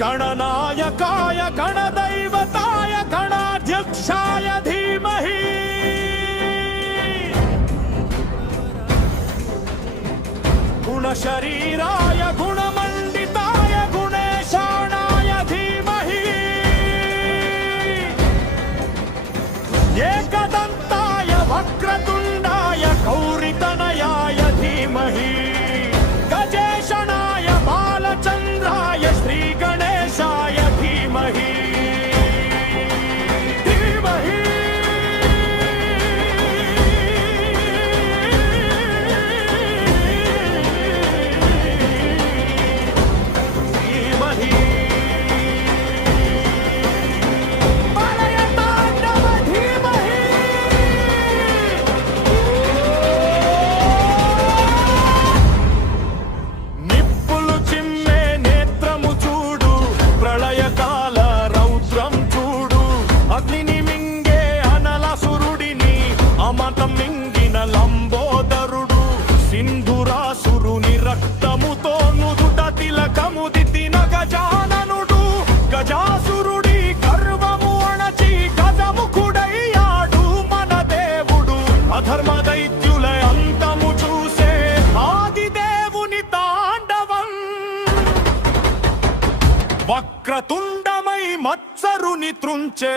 गणनायकाय गणदैवताय गणाध्यक्षाय धीमहि गुणशरीराय गुणमण्डिताय गुणेशानाय धीमहि एकदन्ताय वक्रतुण्डाय गौरितनयाय धीमहि गजेशनाय बालचन्द्राय श्रीगणेशाय धीमहि మింగిన లంబోదరుడు సింధురాసురుని రక్తముతో నుదుట తిలకము దిద్దిన గజాననుడు గజాసురుడి గర్వము అణచి గజముఖుడయ్యాడు మన దేవుడు అధర్మ దైత్యుల అంతము చూసే ఆదిదేవుని తాండవం వక్రతుండమై మత్సరుని త్రుంచే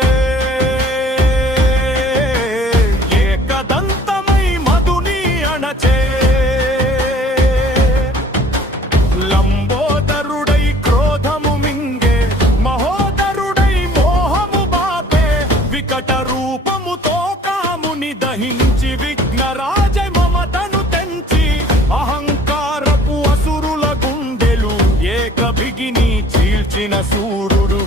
లంబోదరుడై క్రోధము మింగే మహోదరుడై మోహము బాపే వికట రూపముతో కాముని దహించి విఘ్నరాజై మమతను తెంచి అహంకారపు అసురుల గుండెలు ఏక బిగిని చీల్చిన సూర్యుడు